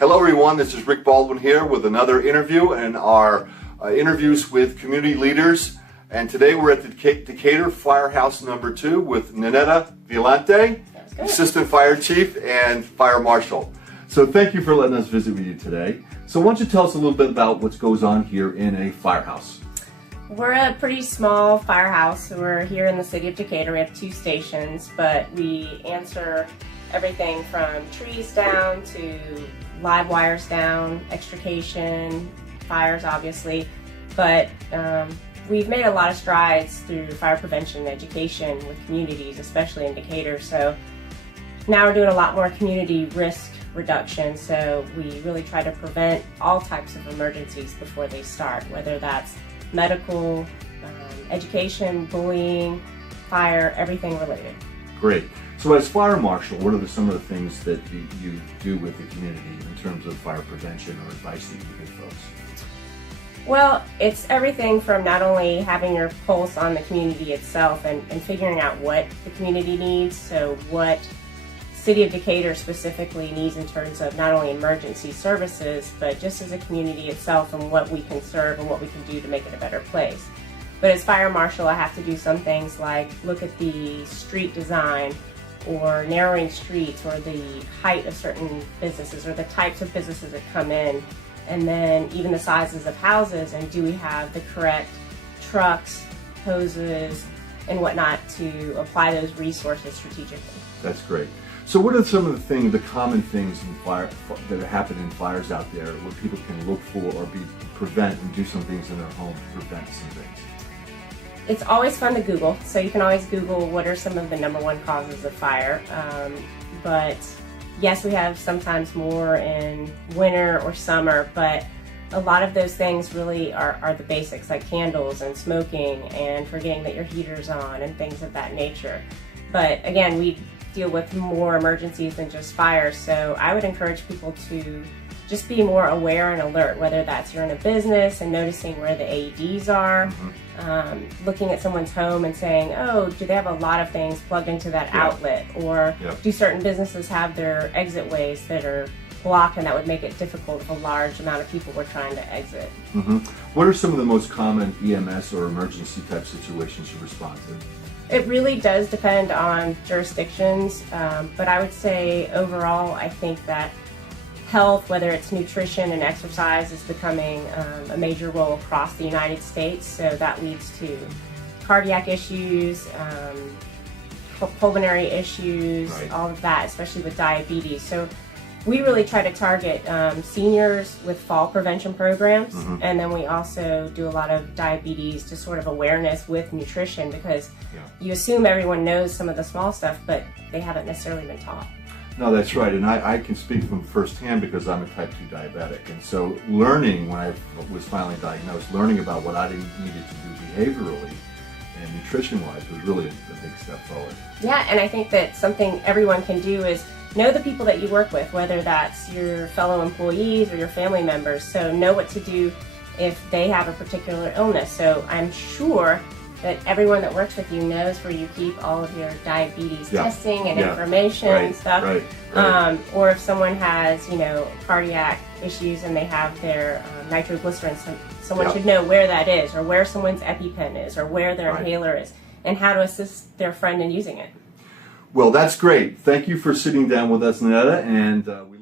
Hello everyone, this is Rick Baldwin here with another interview in our interviews with community leaders. And today we're at the Decatur Firehouse number 2 with Ninetta, Violante, Assistant Fire Chief and Fire Marshal. So thank you for letting us visit with you today. So why don't you tell us a little bit about what goes on here in a firehouse? We're a pretty small firehouse. We're here in the city of Decatur. We have 2 stations, but we answer everything from trees down to live wires down, extrication, fires obviously, but we've made a lot of strides through fire prevention education with communities, especially in Decatur. So now we're doing a lot more community risk reduction, so we really try to prevent all types of emergencies before they start, whether that's medical, education, bullying, fire, everything related. Great. So as Fire Marshal, what are some of the things that you do with the community in terms of fire prevention or advice that you give folks? Well, it's everything from not only having your pulse on the community itself and figuring out what the community needs, so what City of Decatur specifically needs in terms of not only emergency services, but just as a community itself and what we can serve and what we can do to make it a better place. But as Fire Marshal, I have to do some things like look at the street design or narrowing streets or the height of certain businesses or the types of businesses that come in, and then even the sizes of houses, and do we have the correct trucks, hoses, and whatnot to apply those resources strategically. That's great. So what are some of the things, the common things in fire that happen in fires out there, what people can look for or prevent and do some things in their home to prevent some things? It's always fun to Google, so you can always Google what are some of the #1 causes of fire. But yes, we have sometimes more in winter or summer, but a lot of those things really are the basics, like candles and smoking and forgetting that your heater's on and things of that nature. But again, we deal with more emergencies than just fires, so I would encourage people to just be more aware and alert, whether that's you're in a business and noticing where the AEDs are, looking at someone's home and saying, oh, do they have a lot of things plugged into that outlet, or do certain businesses have their exit ways that are blocked, and that would make it difficult if a large amount of people were trying to exit. What are some of the most common EMS or emergency type situations you respond to? It really does depend on jurisdictions, but I would say overall I think that health, whether it's nutrition and exercise, is becoming a major role across the United States. So that leads to cardiac issues, pulmonary issues, all of that, especially with diabetes. So we really try to target seniors with fall prevention programs, and then we also do a lot of diabetes, just sort of awareness with nutrition, because you assume everyone knows some of the small stuff, but they haven't necessarily been taught. No, that's right, and I can speak from firsthand because I'm a type 2 diabetic, and so learning when I was finally diagnosed, learning about what I needed to do behaviorally and nutrition-wise was really a big step forward. Yeah, and I think that something everyone can do is know the people that you work with, whether that's your fellow employees or your family members, so know what to do if they have a particular illness. So I'm sure that everyone that works with you knows where you keep all of your diabetes testing and information and stuff. Or if someone has, cardiac issues and they have their nitroglycerin, someone should know where that is, or where someone's EpiPen is, or where their inhaler is, and how to assist their friend in using it. Well, that's great. Thank you for sitting down with us, Ninetta, and we